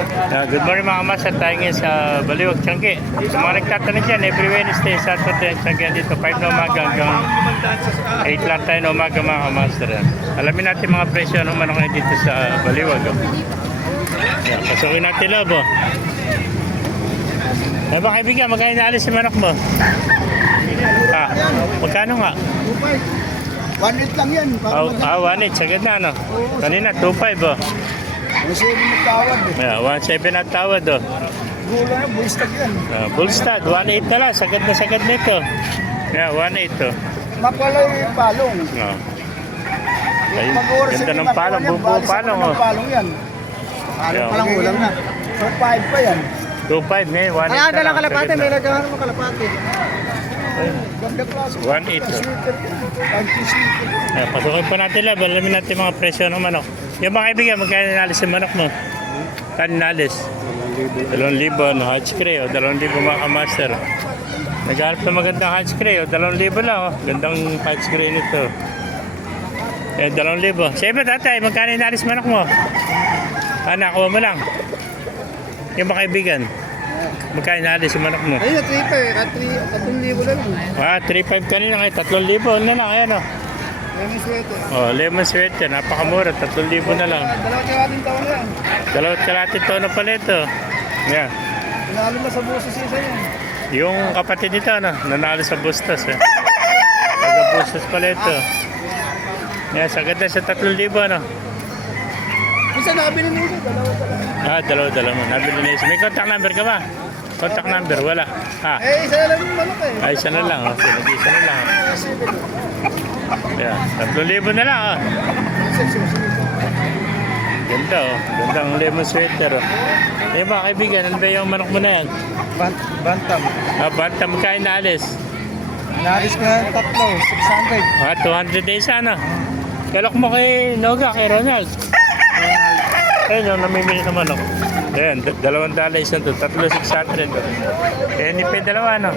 Good morning mga master, tayo ngayon sa Baliwag, Tiangge. Sa mga nagtatanong dyan, every Wednesday, Saturday, Tiangge dito, 5 na umaga hanggang 8 lang tayo na umaga mga master. Alamin natin mga presyo ng manok ngayon dito sa Baliwag. Yan, pasukin natin loob. Eh ba kaibigan, magkano naalis si manok mo? Magkano nga? 1.8 lang yan. 1.8, sagad na ano? Kanina, 2.5 oh. 1.7 na tawad eh. Yeah, 1.7 na tawad oh. Gula na, bullstag yan. Bullstad, 1.8 na lang, sagad na ito. Yeah, 1.8 oh. Mapalay yung palong. Ay, ganda ng palong, bubuo palong oh. Palong yan. Palong pa lang ulam na. 2.5 pa yan. 2.5 ngayon, 1.8 na lang. Dalang kalapate, may nagahan mo kalapate. Ganda klase. 1.8 oh. Pasukin pa natin lang, alamin natin mga presyo ng manok. Yung mga kaibigan, magkano nalis yung manok mo? Kano nalis? 2,000 no, hatch cray o 2,000 mga master. Naghanap na magandang hatch cray o 2,000 lang oh. Gandang hatch cray nito. Eh, 2,000. Siyempre tatay, magkano nalis manok mo? Nakuha mo lang. Yung mga kaibigan, magkano nalis yung manok mo? Ayun, 3,000 na lang. 3.5 kanina ngayon, 3,000 na lang, ayan oh. Lemon sweater. Lemon sweater, napakamura, 3,000 na lang. Dalawat kalating taon yan. Dalawat kalating taon na pala ito. Yan. Nanalo na sa buso season yan. Yung kapatid nito, ano, nanalo sa Bustos. Taga-Bustos pala ito. Yan, sagad na sa 3,000, ano. Isa nakabili mo ito, Dalawa mo. Nabili na isa. May contact number ka ba? Contact number, wala. Isa na lang yung manok eh. Ay, isa na lang. Sige, isa na lang. Yan, 3,000 na lang. Ganda oh. Gandang lemon sweater oh. Eh mga kaibigan, ano ba yung manok mo na yan? Bantam. Bantam, magkain na alis? Naalis ko na tatlo, 600. 200 days ano? Kalok mo kay Noga, kay Ronald. Ayun yung namimili ng manok. Ayan, $2 isang to, 3,600. Eh, hindi pa dalawa no?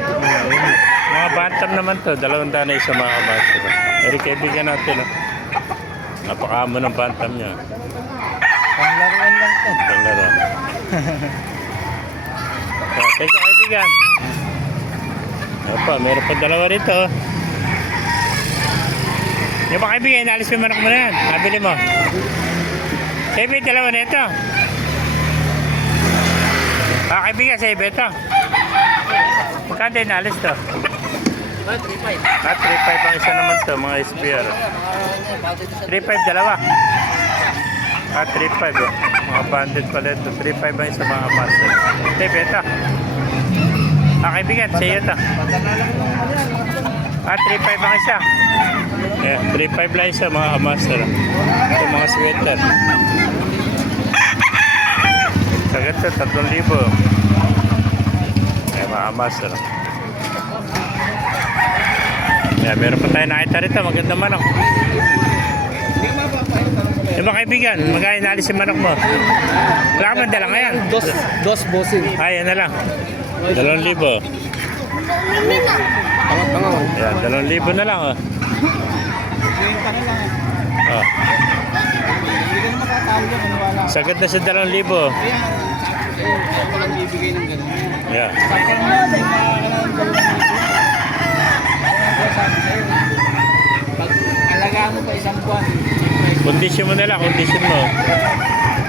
Mga bantam naman to, $2 isang mga master. Pero kaibigan natin oh. Napakamo ng bantam niya. Panglaruan lang to. Panglaro. Thank you kaibigan. Opa, meron pa dalawa rito. Yung mga kaibigan, inaalis mo yung manok mo na yan. Nabili mo. Sebe, dalawa na ito. Kaibigan, sebe ito. Magkanda inaalis to? 3.5 ang isa naman to, mga SPR. 3.5 dalawa. 3.5 oh. Mga bandit pala ito. 3.5 ang isa mga master. Sebe ito. Kaibigan, sa'yo ito. 3.5 ang isa. Yeah, 3.5 lang isa mga master. Ito mga sweater. Sagad ito, 3,000. Yeah, mga master. Yeah, meron pa tayo nakita rito. Maganda manok. Yung mga kaibigan, magkano naalis yung manok mo? Wala ka man dala ngayon? Dos bossing. Yan na lang. 2,000. Yan, 2,000 na lang oh. Sagad na sa 2,000. Yeah. Alagaan mo pa isang buwan. Kondisyon mo na lang, kondisyon mo.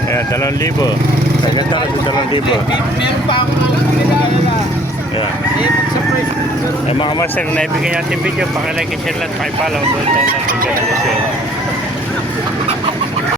Ayan, 2,000. Sagad na sa 2,000. Meron pa ako na. Yeah. Mga master, kung naibigay natin video, pakilike, share lang, pakipalaw. Doon tayo natin ganun kasi.